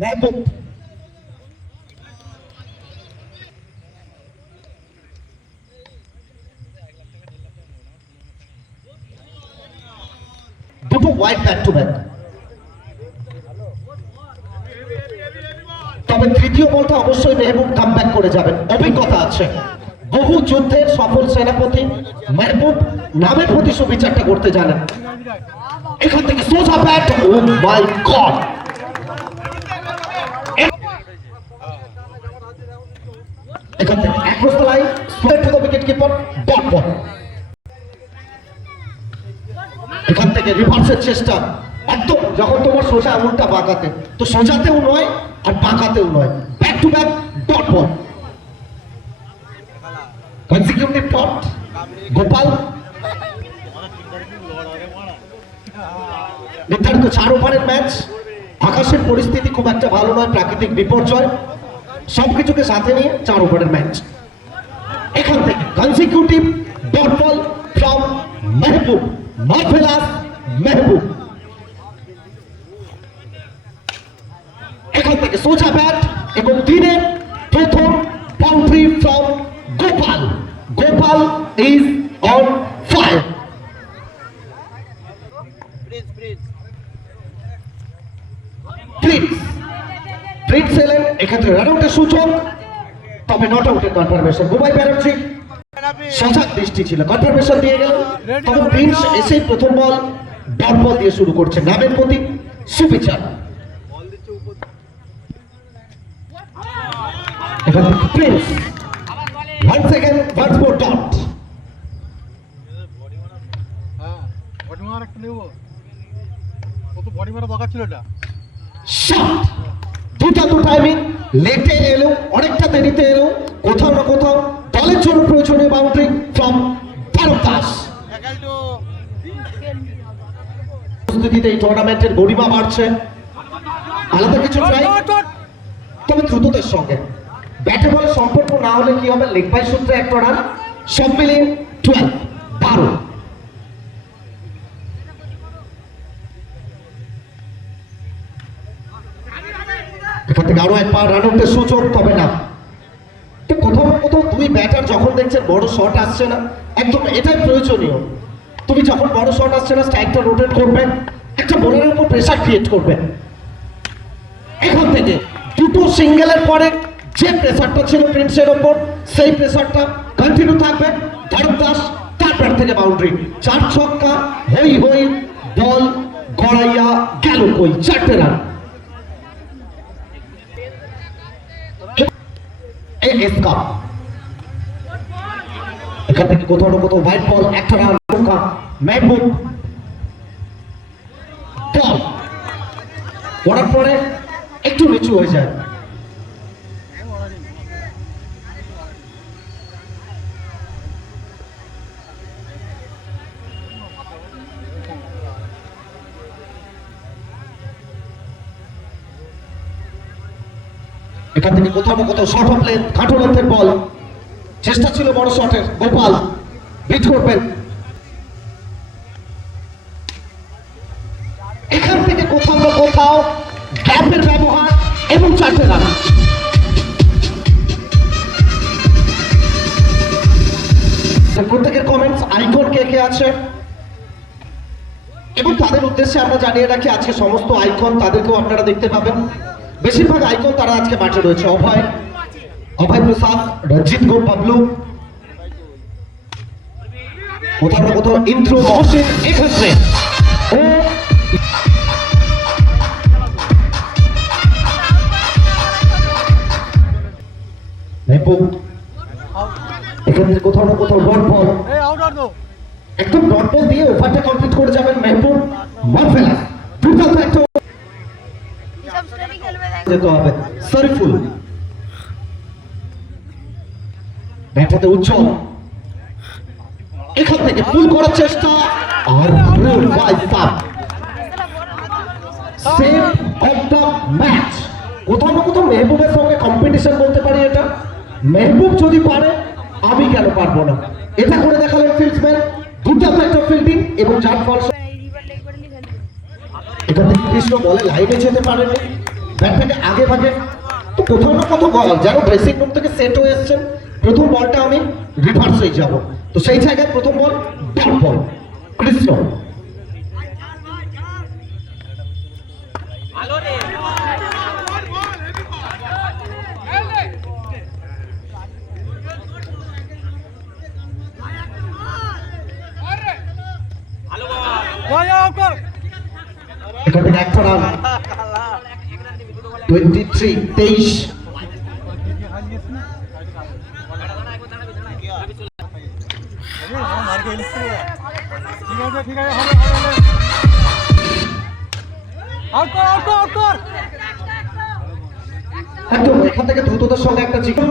মেহবুব দুটো wide back to back তবে তৃতীয় বলটা অবশ্যই মেহবুব কাম ব্যাক করে যাবেন। অভিজ্ঞতা আছে। বহু যুদ্ধের সফল সেনাপতি মেহবুব নামের প্রতি সুবিচারটা করতে জানেন। এখান থেকে সোজা ব্যাট ও মাই গড এখান থেকে কিপার ডট বল এখান থেকে রিভার্সের চেষ্টা। একদম যখন তোমার সোজা আঙুলটা বাঁকাতে, তো সোজাতেও নয় আর বাঁকাতেও নয়। Back to back dot ball consecutive dot Gopal. নির্ধারিত চার ওভারের ম্যাচ আকাশের পরিস্থিতি খুব একটা ভালো নয়, প্রাকৃতিক বিপর্যয়। সবকিছুকে সাথে নিয়ে চার ওভারের ম্যাচ। এখান থেকে consecutive dot ball from Mehbub, marvelous Mehbub. এখান থেকে সোজা ব্যাট এবং দিনের প্রথম boundary from Gopal. Gopal is Prince এলেন এক্ষেত্রে রান আউটের সূচক তবে নট আউটের কনফার্মেশন বুবাই ব্যানার্জি সজাগ দৃষ্টি ছিল। কনফার্মেশন দিয়ে গেল। তবে প্রিন্স এসে প্রথম বল ডট বল দিয়ে শুরু করছে। নামের প্রতি সুবিচার এখান থেকে Prince one second one four dot body মার একটা নেব। কত বডি মারা দরকার ছিল এটা। শট দুটা দু টাইমিং লেটে এলো অনেকটা দেরিতে এলো কোথাও না কোথাও দলের জন্য প্রয়োজনীয় বাউন্ডারি ফ্রম ভারত দাস প্রস্তুতিতে এই টুর্নামেন্টের গরিমা বাড়ছে। আলাদা কিছু চাই তবে দ্রুততার সঙ্গে। ব্যাটে বলে সম্পর্ক না হলে কি হবে? লেগ বাই সূত্রে একটা রান সব মিলিয়ে টুয়েলভ এখান থেকে আরও এক পা রান আউটের সুযোগ তবে না। তো কোথাও কোথাও দুই ব্যাটার যখন দেখছেন বড় শট আসছে না, একদম এটাই প্রয়োজনীয়। তুমি যখন বড় শট আসছে না স্ট্রাইকটা রোটেট করবে একটা বোলারের উপর প্রেশার ক্রিয়েট করবে এখন থেকে দুটো সিঙ্গেলের পরে যে প্রেসারটা ছিল প্রিন্সের ওপর সেই প্রেসারটা কন্টিনিউ থাকবে। ভারত দাস তার ব্যাট থেকে বাউন্ডারি চার ছক্কা, হই হই বল গড়াইয়া গেল কই? চারটে রান কাপ এখান থেকে কোথাও না কোথাও হোয়াইট বল একটা রান মেহবুব বল করার পরে একটু নিচু হয়ে যায়। এখান থেকে কোথাও কোথাও শর্ট অফ লেন কাঠো লেন্থের বল চেষ্টা ছিল বড় শটের গোপাল হিট করবেন। এখান থেকে কোথাও না কোথাও গ্যাপের ব্যবহার এবং চারটে রান প্রত্যেকের কমেন্টস আইকন কে কে আছে? এবং তাদের উদ্দেশ্যে আমরা জানিয়ে রাখি, আজকে সমস্ত আইকন তাদেরকেও আপনারা দেখতে পাবেন। বেশিরভাগ আইকন তারা আজকে মাঠে রয়েছে। অভয় অভয় প্রসাদ রঞ্জিত গো বাবলু কোথাও না কোথাও ইন্দ্র মহসিন এক্ষেত্রে ও মেহবুব এক্ষেত্রে কোথাও না কোথাও ডট বল একদম ডট বল দিয়ে ওভারটা কমপ্লিট করে যাবেন মেহবুব মারফেলাস দুর্দান্ত একটা সব স্টোরি খেলবে দেখ যেতে হবে। সরিফুল ব্যাটাতে উজ্জ্বল এখান থেকে পুল করার চেষ্টা আর সাপ সেভ অফ দ্য ম্যাচ কোথাও না কোথাও মেহবুবের সঙ্গে কম্পিটিশন বলতে পারি এটা। মেহবুব যদি পারে, আমি কেন পারব না? এটা করে দেখালেন ফিল্ডসম্যান দুর্দান্ত একটা ফিল্ডিং এবং যার ফল এখান থেকে কৃষ্ণ বলে লাইনে যেতে পারেনি ব্যাটটাকে আগে ভাগে তো কোথাও না কোথাও বল যেন ড্রেসিং রুম থেকে সেট হয়ে এসছেন, প্রথম বলটা আমি রিভার্স হয়ে যাব। তো সেই জায়গায় প্রথম বল ডট বল কৃষ্ণ এখান থেকে একটা রান কর আউট কর একদম এখান থেকে দ্রুততার সঙ্গে একটা চিকেন